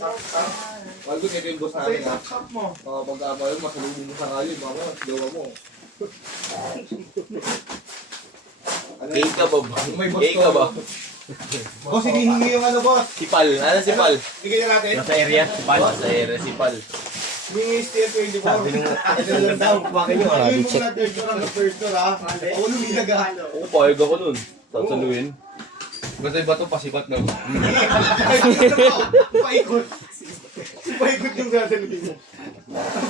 Wag ko ito yung boss namin ha. Pagkama yun, masalubong mo sa kalye, baka gawa mo. Gay ka ba ba? Gay ka ba? Boss, hinihingi yung ano boss? Sipal. Ano sipal? Bigyan na natin. Nasa area. Sipal. Nasa area. Sipal. Hinihingi steel 24. Sabi nung lang daw. Bakit nyo? Ayun mo na third floor ang first floor ha. Ako nung ginagano. Oo, pahig ako nun. Sasaluin. Basta iba ito, pasibat na. Paikot. Paikot yung sasaluin mo.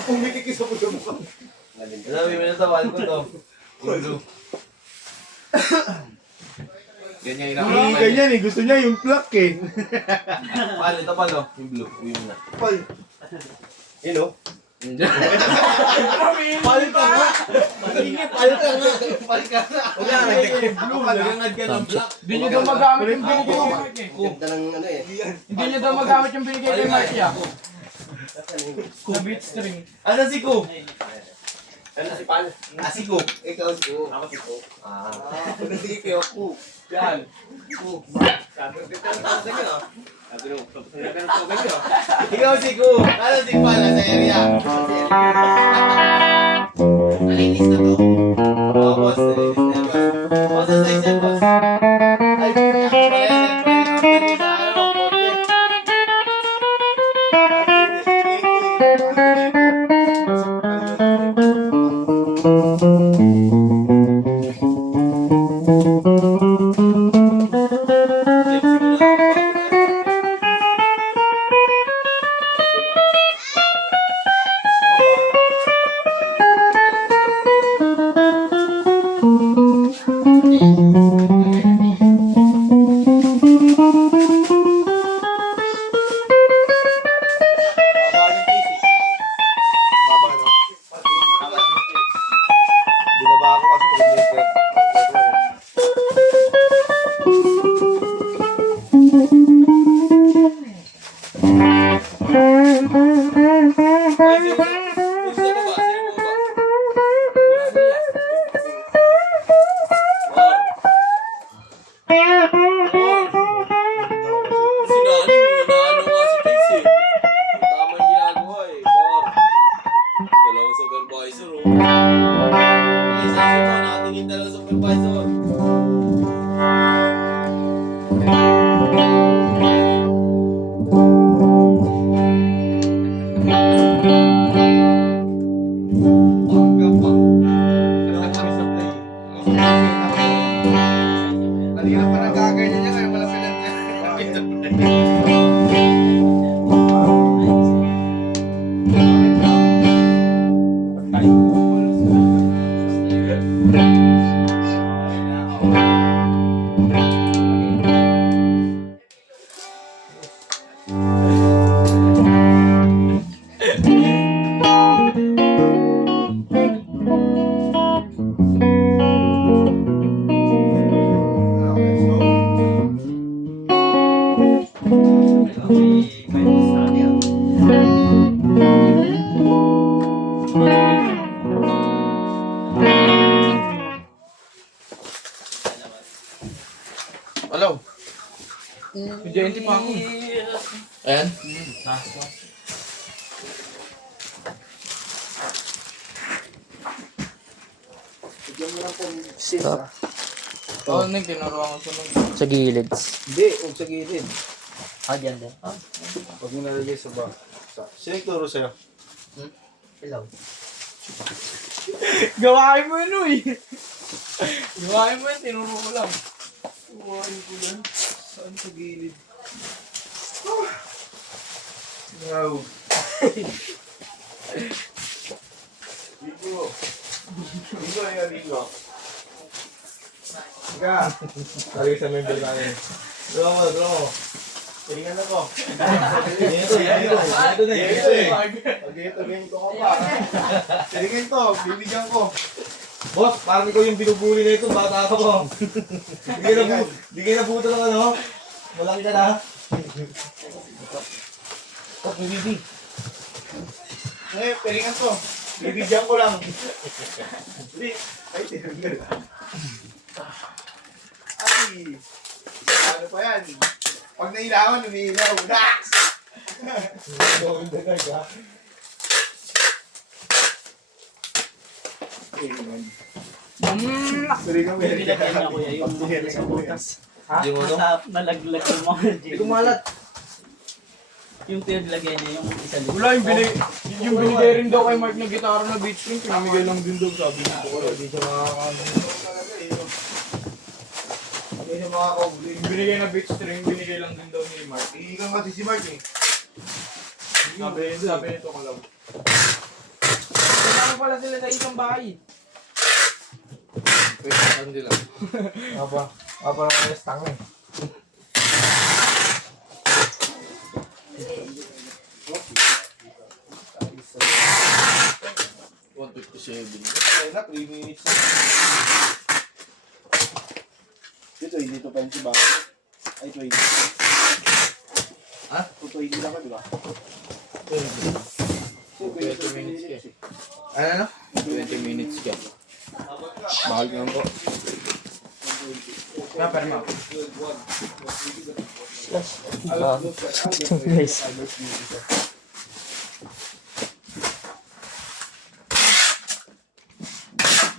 Pumitikis ako sa mukha. Sabi mo na tawal ko to. Ulo. Ganyan yung nakakita. Ganyan eh, gusto niya yung black eh. Pal, ito palo. Yung blue. Uwi mo na. Pal. Yun o. Pal ka nga. Pal ka nga. Pal ka na. Wala nga. Blue. Nagangad ka ng black. Hindi nyo daw magamit yung binigay kay Mark eh. Ganda ng ano eh. Hindi nyo daw magamit yung binigay kay Mark ya. Beat string. Ano si Ko? Ano si Pal? Si Ko. Ikaw si Ku. Ako si Ku. Ako si Ku. Yan. Ku. Sabi ko sa inyo. Sabi ko, tapos na nyo. Ikaw si Ko. Ano si Pal? Nasa area. Malinis na to. Oo, boss. Nalinis na yan, boss. Boss, ang size yan, boss. Ay, yan pala yan. Pwede sa ano, konti. Binaba ako kasi mag-make. Kanina pa nagkaganyan niya, kaya wala Hello. Hindi pa ako. Ayan. Stop. Oo, Nick, tinuruan ko sa Sa gilid. Hindi, huwag sa gilid. Dyan din. Huwag mo nalagay sa ba. Sino yung turo sa'yo? Hello. Gawain mo yun, uy. Gawain mo yun, tinuro ko lang. Gawain ko yan. Saan sa gilid? Wow. Ligo. Ligo yung ligo. Ika. Lagi sa member namin. Draw mo. Tingnan ako. Ito ko pa. Tingnan to, bibigyan ko. Boss, parang ikaw yung binubuli na ito, bata ka mo. Di kayo nabuto ng ano? Malaki ka na. Tapos may bibi. Piringan to. Bibigyan ko lang. Hindi. Ay, tinanggal. Ay. Ano pa yan? Pag nailawan, umiilaw. Dax! Going the guard, ha? Sorry ka, Yung nilagyan niya kuya, yung sa butas. Ha? Hindi mo to? Nasa nalaglag yung mga Hindi ko malat. Yung pinaglagay niya, yung isa lang. Wala, yung binigay rin daw kay Mark na gitara na beach string, pinamigay lang din daw sabi niya. Hindi siya makakabili. Hindi siya makakabili. Yung binigay na beach string, binigay lang din daw ni Mark. Iigang kasi si Mark, eh. Sabi nito kalaw. Kasama pala sila sa isang bahay. Pwede ka nila. Apa lang ang stang, eh. Ayun na, 3 minutes na. Dito pa yung si Bako. Ay, 20. Ha? 20 lang ka, di ba? 20 minutes ka. Ano? 20 minutes ka. Mahal nga po. Kaya pero ma. Guys.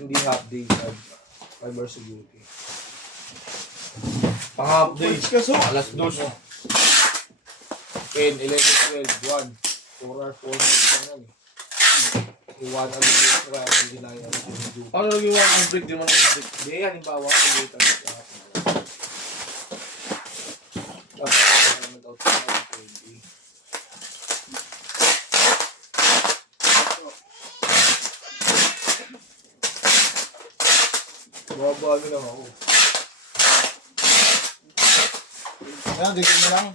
Hindi half day, 5 hours sigurity. Pang-half day. Alas 2. 10, 11, 12, 1. 4 hours, 4 minutes lang yan, eh. Yung 1 hour break, kaya hindi na yung duty. Ano naging one break? Di mo nag-break. Hindi, halimbawa, mag-wait ang lahat. Tapos, nag-out ka na ng 20. Babalo lang ako. Kaya, ganyan na lang.